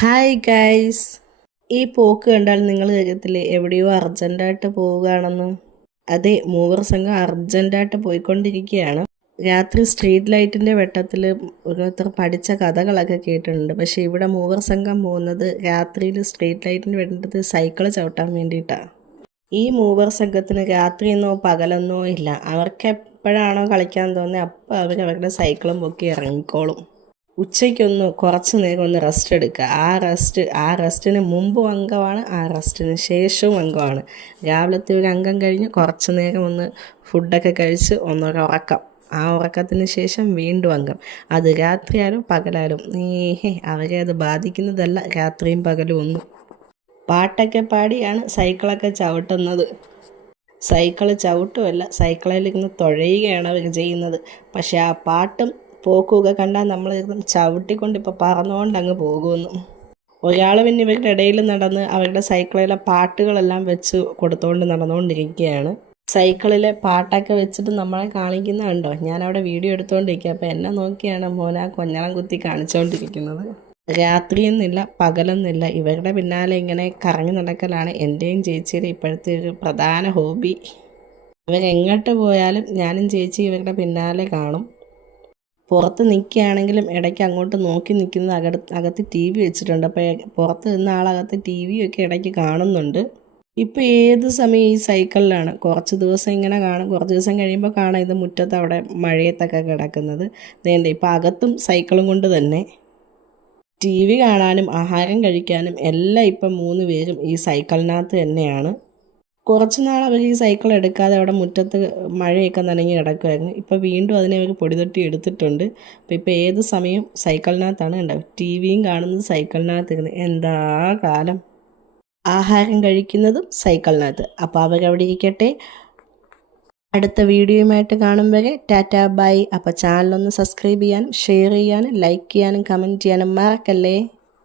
Hi guys, ഈ പോക്ക് കണ്ടാൽ നിങ്ങൾ കരുതത്തില്ലേ എവിടെയോ അർജൻറ്റായിട്ട് പോവുകയാണെന്ന്. അതെ, മൂവർ സംഘം അർജൻറ്റായിട്ട് പോയിക്കൊണ്ടിരിക്കുകയാണ്. രാത്രി സ്ട്രീറ്റ് ലൈറ്റിൻ്റെ വെട്ടത്തിൽ ഓരോരുത്തർ പഠിച്ച കഥകളൊക്കെ കേട്ടിട്ടുണ്ട്. പക്ഷേ ഇവിടെ മൂവർ സംഘം പോകുന്നത് രാത്രിയിൽ സ്ട്രീറ്റ് ലൈറ്റിൻ്റെ വെട്ടത്തിൽ സൈക്കിള് ചവിട്ടാൻ വേണ്ടിയിട്ടാണ്. ഈ മൂവർ സംഘത്തിന് രാത്രിയെന്നോ പകലെന്നോ ഇല്ല. അവർക്ക് എപ്പോഴാണോ കളിക്കാൻ തോന്നുന്നത് അപ്പോൾ അവരുടെ സൈക്കിളും പൊക്കി ഇറങ്ങിക്കോളും. ഉച്ചയ്ക്കൊന്ന് കുറച്ച് നേരം ഒന്ന് റെസ്റ്റ് എടുക്കുക. ആ റെസ്റ്റിന് മുമ്പും അംഗമാണ്, ആ റെസ്റ്റിന് ശേഷവും അംഗമാണ്. രാവിലത്തെ ഒരു അംഗം കഴിഞ്ഞ് കുറച്ച് നേരം ഒന്ന് ഫുഡൊക്കെ കഴിച്ച് ഒന്നൊരു ഉറക്കം. ആ ഉറക്കത്തിന് ശേഷം വീണ്ടും അംഗം. അത് രാത്രിയായാലും പകലായാലും അവരെ അത് ബാധിക്കുന്നതല്ല രാത്രിയും പകലും ഒന്നും. പാട്ടൊക്കെ പാടിയാണ് സൈക്കിളൊക്കെ ചവിട്ടുന്നത്. സൈക്കിള് ചവിട്ടുമല്ല, സൈക്കിളിലിരുന്ന് തുഴയുകയാണ് അവർ ചെയ്യുന്നത്. പക്ഷേ ആ പാട്ടും പോക്കുമൊക്കെ കണ്ടാൽ നമ്മൾ ചവിട്ടിക്കൊണ്ട് ഇപ്പോൾ പറന്നുകൊണ്ട് അങ്ങ് പോകുന്നു. ഒരാൾ പിന്നെ ഇവരുടെ ഇടയിൽ നടന്ന് അവരുടെ സൈക്കിളിലെ പാട്ടുകളെല്ലാം വെച്ച് കൊടുത്തുകൊണ്ട് നടന്നുകൊണ്ടിരിക്കുകയാണ്. സൈക്കിളിലെ പാട്ടൊക്കെ വെച്ചിട്ട് നമ്മളെ കാണിക്കുന്നുണ്ടോ. ഞാനവിടെ വീഡിയോ എടുത്തുകൊണ്ടിരിക്കുക. അപ്പോൾ എന്നെ നോക്കിയാണ് മോനാ കൊഞ്ഞളം കുത്തി കാണിച്ചുകൊണ്ടിരിക്കുന്നത്. രാത്രിയെന്നില്ല പകലെന്നില്ല, ഇവരുടെ പിന്നാലെ ഇങ്ങനെ കറങ്ങി നടക്കലാണ് എൻ്റെയും ചേച്ചിയുടെ ഇപ്പോഴത്തെ ഒരു പ്രധാന ഹോബി. ഇവരെങ്ങോട്ട് പോയാലും ഞാനും ചേച്ചി ഇവരുടെ പിന്നാലെ കാണും. പുറത്ത് നിൽക്കുകയാണെങ്കിലും ഇടയ്ക്ക് അങ്ങോട്ട് നോക്കി നിൽക്കുന്നത് അകത്ത് ടി വി വെച്ചിട്ടുണ്ട്. അപ്പോൾ പുറത്ത് നിന്ന ആളകത്ത് ടി വിയൊക്കെ ഇടയ്ക്ക് കാണുന്നുണ്ട്. ഇപ്പോൾ ഏത് സമയം ഈ സൈക്കിളിലാണ്. കുറച്ച് ദിവസം ഇങ്ങനെ കാണും, കുറച്ച് ദിവസം കഴിയുമ്പോൾ കാണാം ഇത് മുറ്റത്ത് അവിടെ മഴയത്തൊക്കെ കിടക്കുന്നത്. വേണ്ട ഇപ്പോൾ അകത്തും സൈക്കിളും കൊണ്ട് തന്നെ ടി വി കാണാനും ആഹാരം കഴിക്കാനും എല്ലാം ഇപ്പം 3 പേരും ഈ സൈക്കിളിനകത്ത് തന്നെയാണ്. കുറച്ച് നാൾ അവർ ഈ സൈക്കിൾ എടുക്കാതെ അവിടെ മുറ്റത്ത് മഴയൊക്കെ നനഞ്ഞ് കിടക്കുമായിരുന്നു. ഇപ്പോൾ വീണ്ടും അതിനെ അവർ പൊടിതട്ടി എടുത്തിട്ടുണ്ട്. അപ്പോൾ ഇപ്പോൾ ഏത് സമയം സൈക്കിളിനകത്താണ് ഉണ്ടാവും. ടി വിയും കാണുന്നത് സൈക്കിളിനകത്തിരുന്ന്. എന്താ കാലം. ആഹാരം കഴിക്കുന്നതും സൈക്കിളിനകത്ത്. അപ്പോൾ അവരവിടെ ഇരിക്കട്ടെ. അടുത്ത വീഡിയോയുമായിട്ട് കാണും വരെ ടാറ്റാ ബൈ. അപ്പോൾ ചാനലൊന്ന് സബ്സ്ക്രൈബ് ചെയ്യാനും ഷെയർ ചെയ്യാനും ലൈക്ക് ചെയ്യാനും കമൻറ്റ് ചെയ്യാനും മറക്കല്ലേ.